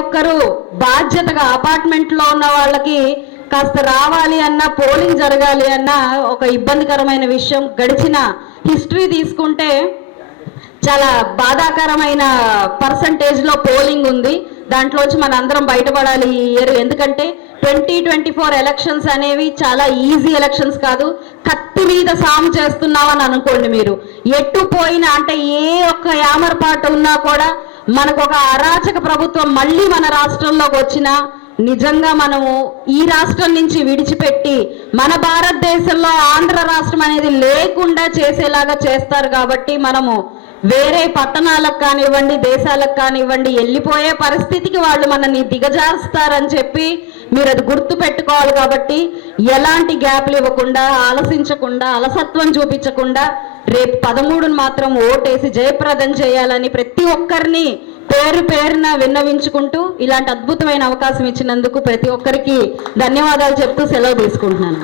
ఒక్కరూ బాధ్యతగా అపార్ట్మెంట్లో ఉన్న వాళ్ళకి కాస్త రావాలి అన్న పోలింగ్ జరగాలి అన్న ఒక ఇబ్బందికరమైన విషయం గడిచిన హిస్టరీ తీసుకుంటే చాలా బాధాకరమైన పర్సంటేజ్లో పోలింగ్ ఉంది. దాంట్లోంచి మన అందరం బయటపడాలి ఈ ఇయర్ ఎందుకంటే ట్వంటీ ట్వంటీ ఫోర్ ఎలక్షన్స్ అనేవి చాలా ఈజీ ఎలక్షన్స్ కాదు. కత్తి మీద సాము చేస్తున్నామని అనుకోండి మీరు. ఎట్టు పోయినా అంటే ఏ ఒక్క యామర్పాటు ఉన్నా కూడా మనకు ఒక అరాచక ప్రభుత్వం మళ్ళీ మన రాష్ట్రంలోకి వచ్చినా నిజంగా మనము ఈ రాష్ట్రం నుంచి విడిచిపెట్టి మన భారతదేశంలో ఆంధ్ర రాష్ట్రం అనేది లేకుండా చేసేలాగా చేస్తారు కాబట్టి మనము వేరే పట్టణాలకు కానివ్వండి దేశాలకు కానివ్వండి వెళ్ళిపోయే పరిస్థితికి వాళ్ళు మనల్ని దిగజారుస్తారని చెప్పి మీరు అది గుర్తు పెట్టుకోవాలి కాబట్టి ఎలాంటి గ్యాప్లు ఇవ్వకుండా ఆలసించకుండా అలసత్వం చూపించకుండా రేపు పదమూడును మాత్రం ఓటేసి జయప్రదం చేయాలని ప్రతి ఒక్కరిని పేరు పేరున విన్నవించుకుంటూ ఇలాంటి అద్భుతమైన అవకాశం ఇచ్చినందుకు ప్రతి ఒక్కరికి ధన్యవాదాలు చెప్తూ సెలవు తీసుకుంటున్నాను.